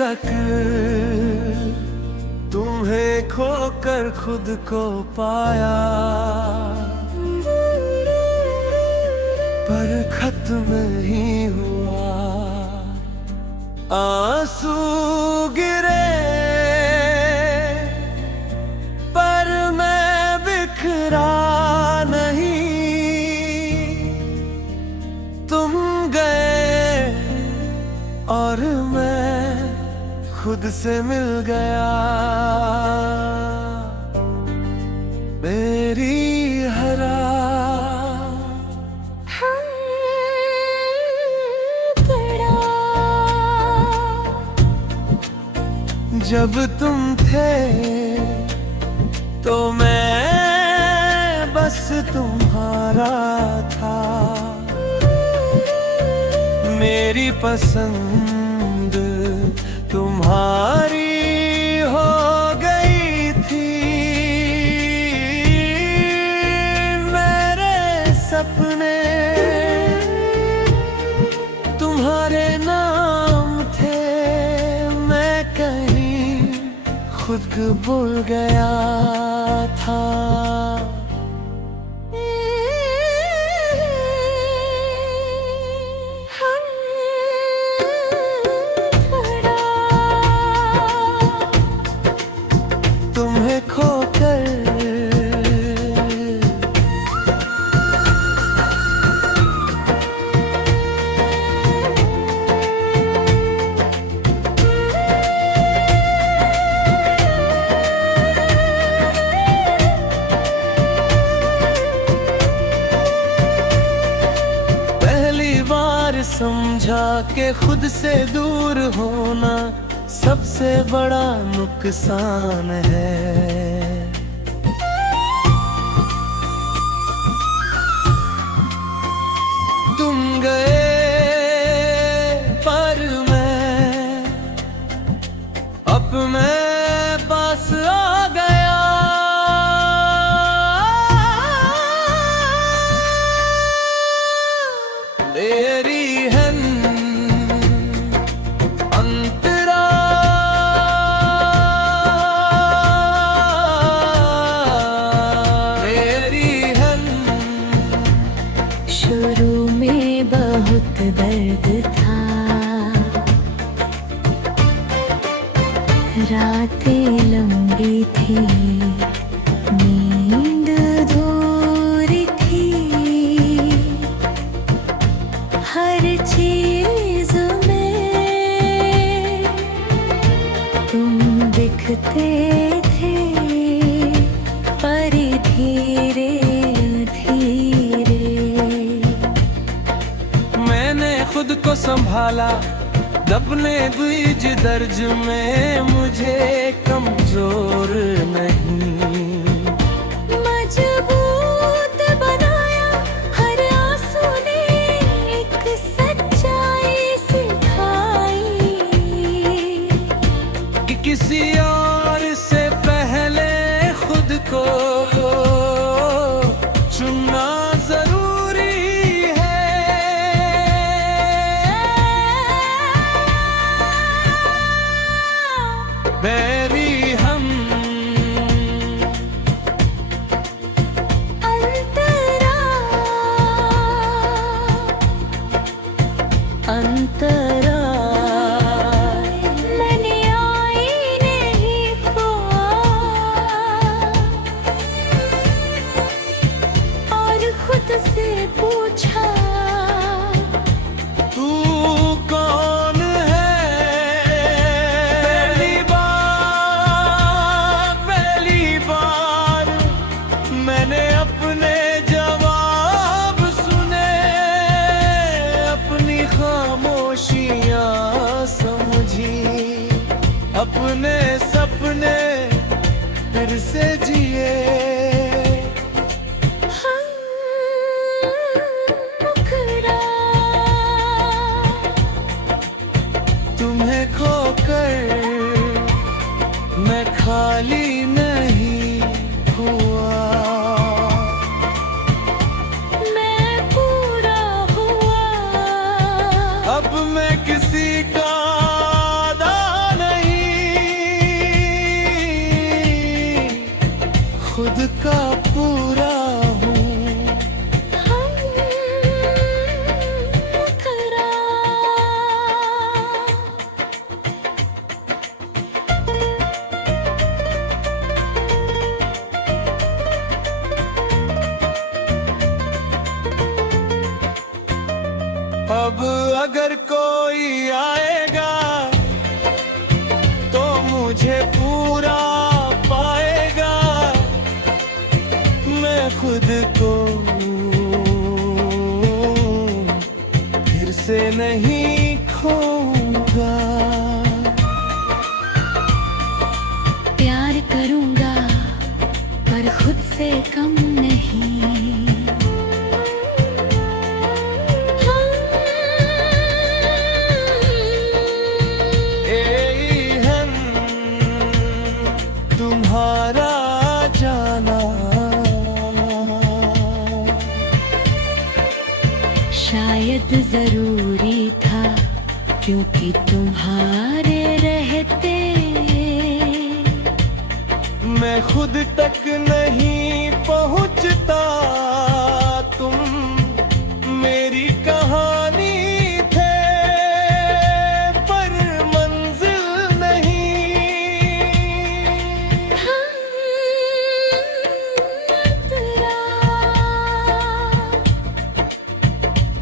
तक तुम्हें खोकर खुद को पाया, पर खत्म ही हुआ। आंसू गिरे पर मैं बिखरा नहीं, तुम गए और मैं खुद से मिल गया। मेरी हरा जब तुम थे तो मैं बस तुम्हारा था। मेरी पसंद तुम्हारी हो गई थी। मेरे सपने तुम्हारे नाम थे, मैं कहीं खुद भूल गया था। तुम्हें खोकर समझा के खुद से दूर होना सबसे बड़ा नुकसान है। तुम गए पर मैं अपने पास आ गया। मेरी शुरू में बहुत दर्द था, रातें लंबी थी, नींद दूर थी, हर चीज में तुम दिखते थे, पर धीरे खुद को संभाला, दबने बीज दर्द में मुझे कमजोर नहीं। मजबूत बनाया हर आंसू ने एक सच्चाई सिखाई, कि किसी और से पहले खुद को चुनना जरूरी मेरी हम अंतरा मैंने आईने ही खोआ और खुद से पूछा, तू कौन मैंने अपने जवाब सुने, अपनी खामोशियां समझी, अपने सपने फिर से जिए। अब अगर कोई आएगा तो मुझे पूरा पाएगा, मैं खुद को फिर से नहीं खोऊंगा। प्यार करूंगा पर खुद से कम नहीं। तुम्हारा जाना शायद जरूरी था, क्योंकि तुम्हारे रहते मैं खुद तक नहीं पहुंचता। तुम मेरी कहानी थे पर मंजिल नहीं।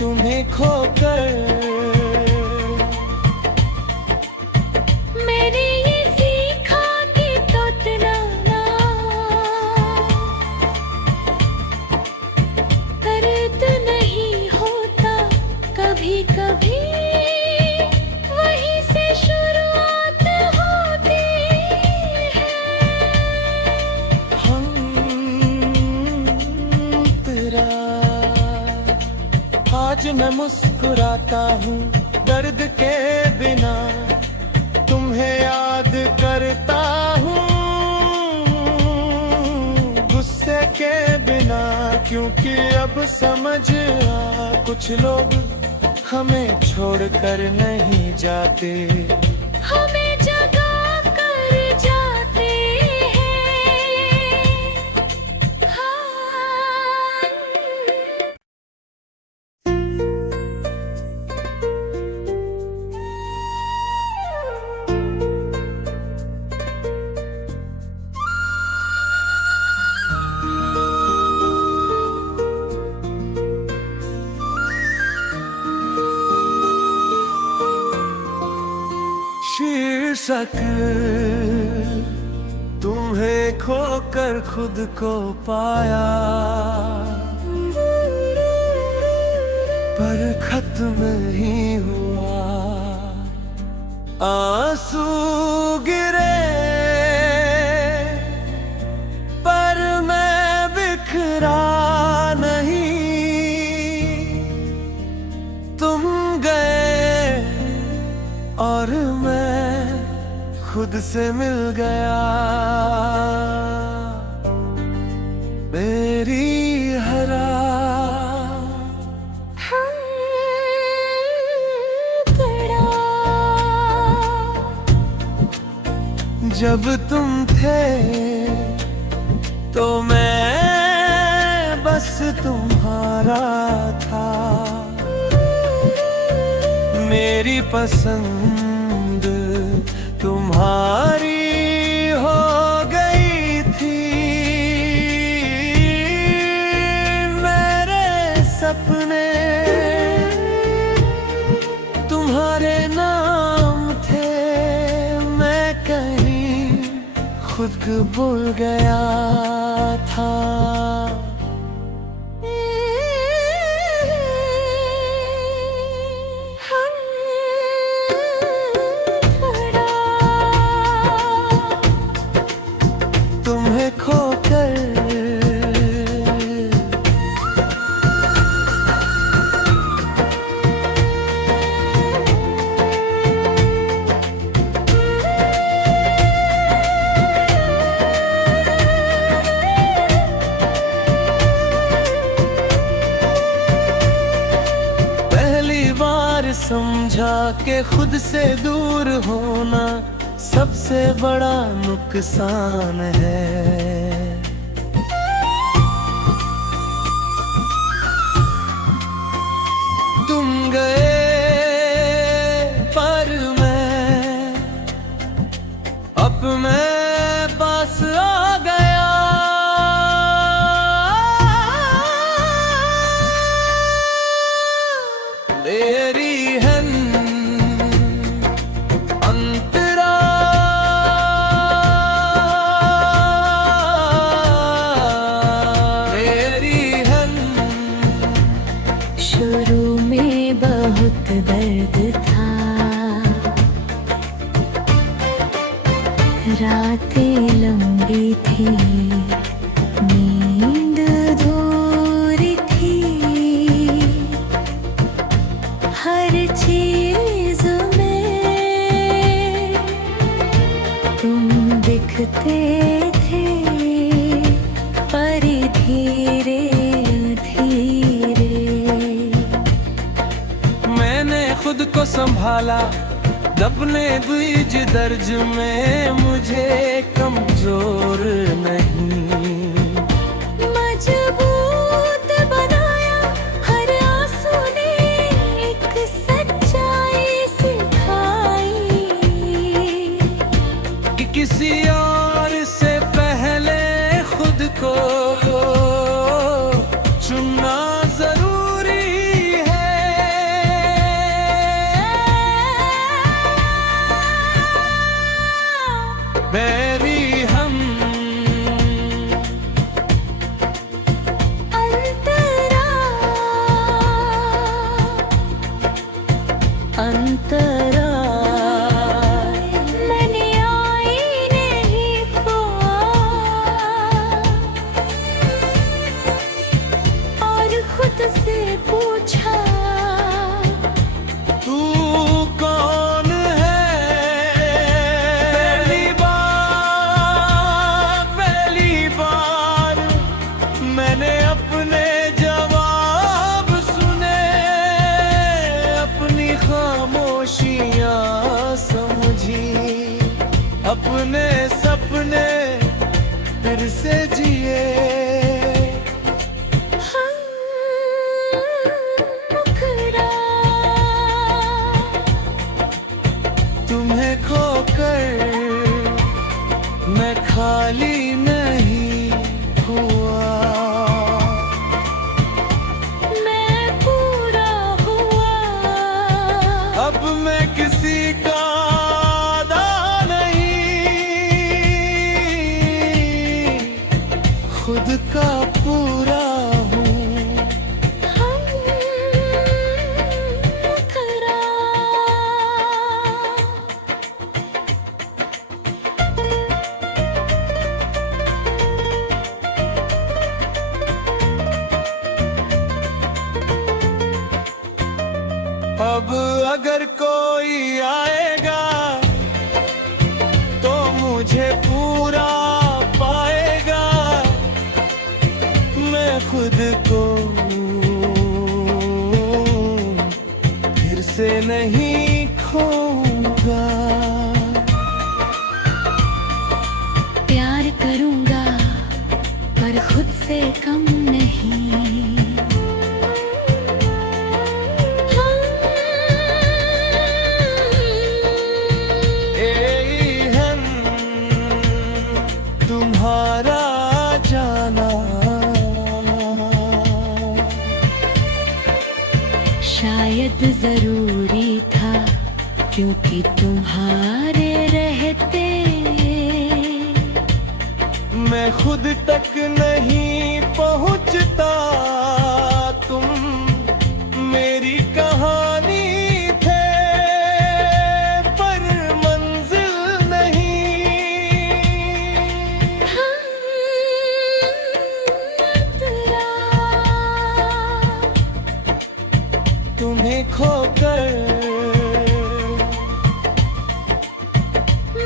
तुम्हें खोकर मैंने ये सीखा कि तोतराना दर्द नहीं होता, कभी कभी वहीं से शुरुआत होती है। हम तेरा आज मैं मुस्कुराता हूँ दर्द के बिना, तुम्हें याद करता हूँ गुस्से के बिना, क्योंकि अब समझ आ कुछ लोग हमें छोड़कर नहीं जाते, हमें जगा कर जाते हैं। हाँ। शीर्षक तुम्हें खोकर खुद को पाया, पर खत्म ही हुआ। आंसू गिरे पर मैं बिखरा नहीं, तुम गए और मैं खुद से मिल गया। मेरी हरा जब तुम थे तो मैं बस तुम्हारा था, मेरी पसंद तुम्हारी हो गई थी, मेरे सपने तुम्हारे नाम थे, मैं कहीं खुद को भूल गया था। तुम्हें खोकर पहली बार समझा कि खुद से दूर होना सबसे बड़ा नुकसान है। तुम गए पर मैं अब मैं पास आ गया, शुरू में बहुत दर्द था, रातें लंबी थी, नींद दूर थी, हर चीज में तुम दिखते थे, पर धीरे धीरे मैंने खुद को संभाला, दबने बीज दर्ज में मुझे कमजोर नहीं, मजबूत बनाया हर आंसू ने, एक सच्चाई सिखाई कि किसी और से पहले खुद को चुनना जरूरी है। बैरी हम अंतरा मैंने आईने ही खोआ, और खुद से पूछा तू कौन है। पहली बार मैंने अपने जवाब सुने, अपनी खामोशियां समझी, अपने सपने फिर से जिए। मुकरा तुम्हें खोकर मैं खाली नहीं हुआ, मैं पूरा हुआ, अब मैं किसी का आधा नहीं, खुद का पूरा हूँ। मुकरा अब अगर कोई आएगा तो मुझे पूरा पाएगा, मैं खुद को फिर से नहीं खोऊंगा। प्यार करूंगा पर खुद से कम नहीं, तुम्हारा जाना शायद जरूरी था, क्योंकि तुम्हारे रहते मैं खुद तक नहीं पहुंचता, तुम मेरी कहानी थे पर मंजिल नहीं। तुम्हें खोकर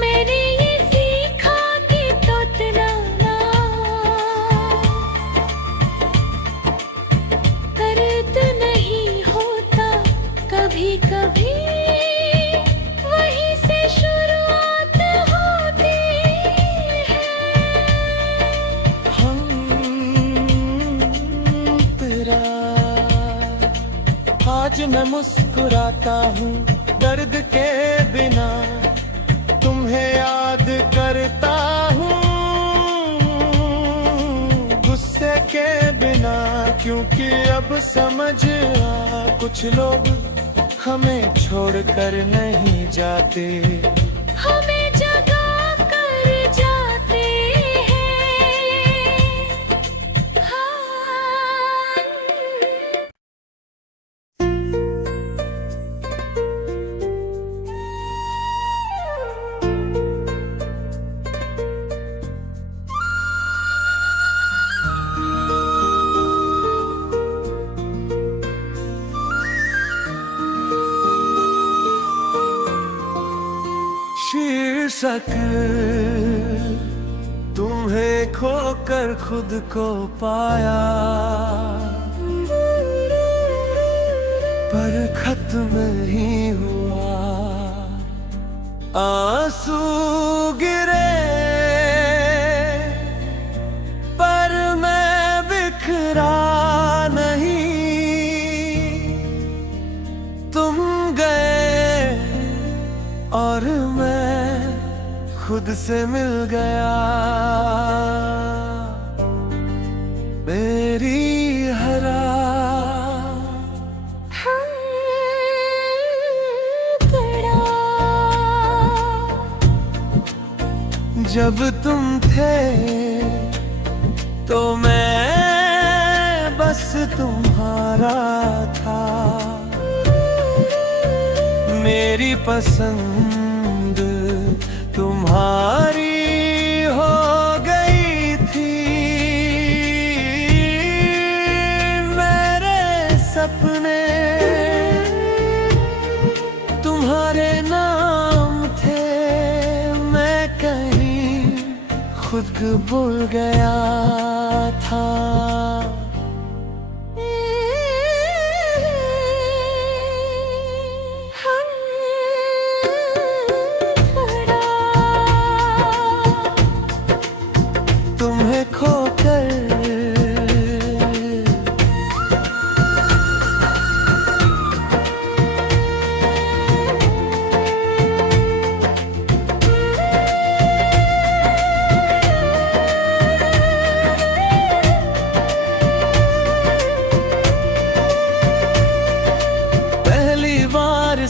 मैंने ये सीखा कि तोतलाना दर्द नहीं होता, कभी कभी वहीं से शुरुआत होती है। हम तेरा आज मैं मुस्कुराता हूँ दर्द के बिना, तुम्हें याद करता हूँ गुस्से के बिना, क्योंकि अब समझ आ कुछ लोग हमें छोड़कर नहीं जाते, हमें जगा कर जाते शक तुम्हें खोकर खुद को पाया, पर खत्म ही हुआ। आंसू गिरे पर मैं बिखरा नहीं, तुम गए और मैं खुद से मिल गया। मेरी हरा जब तुम थे तो मैं बस तुम्हारा था, मेरी पसंद तुम्हारी हो गई थी। मेरे सपने तुम्हारे नाम थे, मैं कहीं खुद भूल गया था। तुम्हें खोकर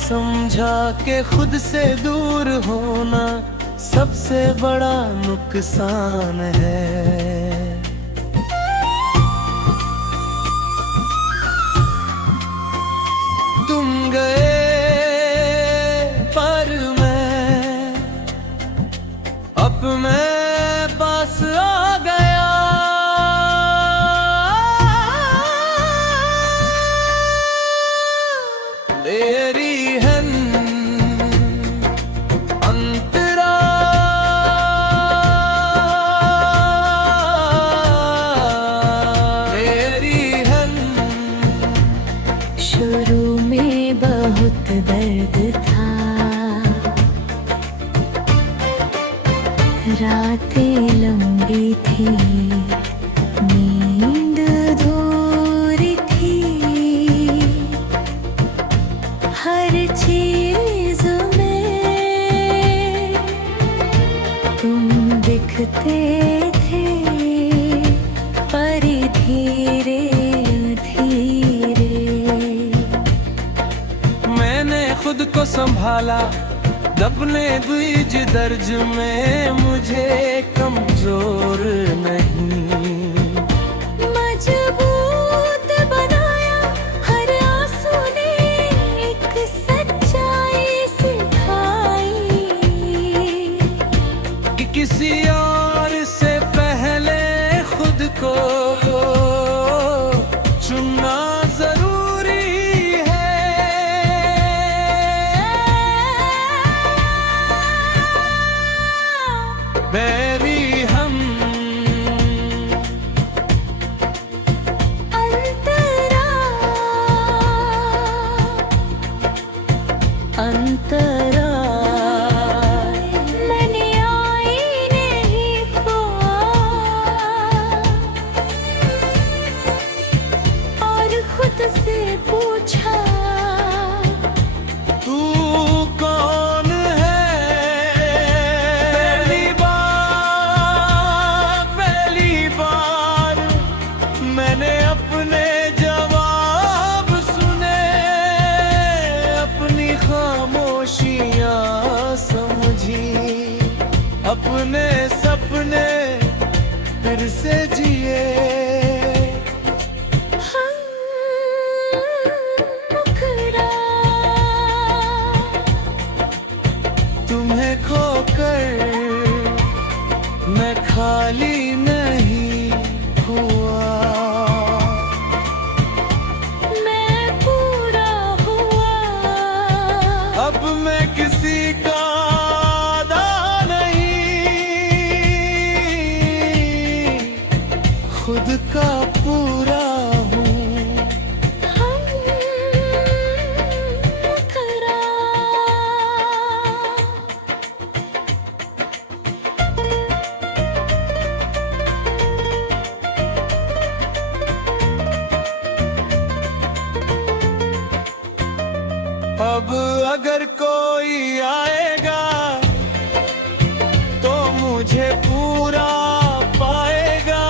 समझा के खुद से दूर होना सबसे बड़ा नुकसान है। तुम गए पर मैं पास आ गया। मेरी शुरू में बहुत दर्द था, रातें लंबी थी, नींद दूर थी, हर चीज में तुम दिखते थे, पर धीरे खुद को संभाला, दबने बीज दर्ज में मुझे कमजोर नहीं। मजबूत बनाया हर आंसू ने, एक सच्चाई सिखाई कि किसी और से पहले खुद को चुनना जरूरी है। मेरी हम अंतरा मैंने आईने ही खोआ, और खुद से पूछा तू कौन है। पहली बार मैंने अपने जवाब सुने, अपनी खामोशियां समझी, अपने सपने फिर से जिए। अब अगर कोई आएगा तो मुझे पूरा पाएगा,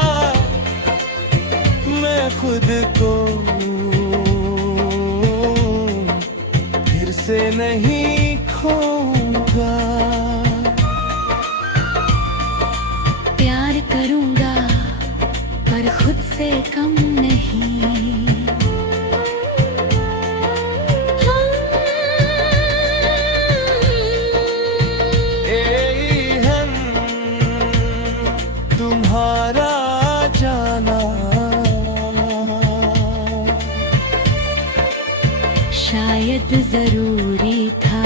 मैं खुद को फिर से नहीं खोऊंगा। प्यार करूंगा पर खुद से कम नहीं। तुम्हारा जाना शायद जरूरी था,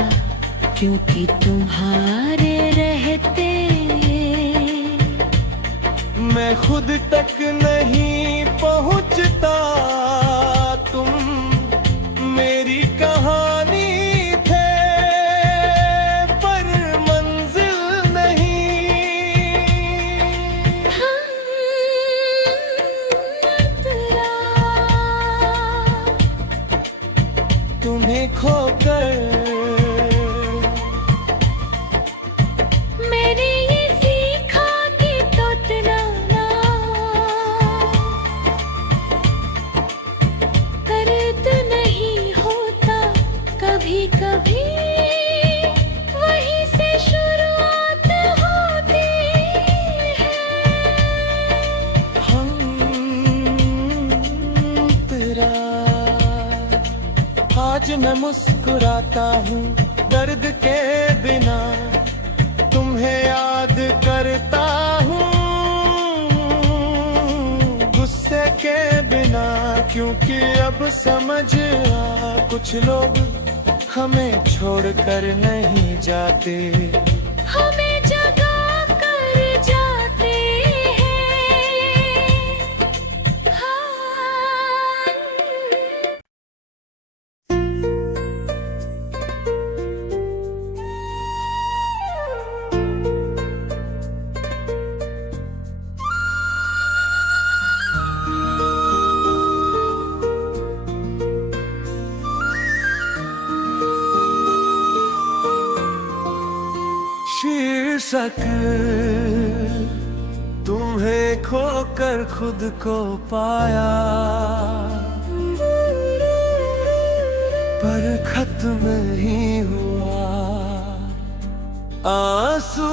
क्योंकि तुम्हारे रहते मैं खुद तक नहीं पहुंचता। तुम मेरी कहानी थे पर मंजिल नहीं। तुम्हें खोकर मैंने ये सीखा कि तोतलाना दर्द नहीं होता, कभी कभी वहीं से शुरुआत होती है। हम तेरा आज मैं मुस्कुराता हूँ दर्द के बिना, तुम्हें याद करता हूँ गुस्से के बिना, क्योंकि अब समझ आ कुछ लोग हमें छोड़कर नहीं जाते, हमें जगा कर जाते हैं। हाँ। शीर्षक तुम्हें खोकर खुद को पाया, पर खत्म ही हुआ आंसू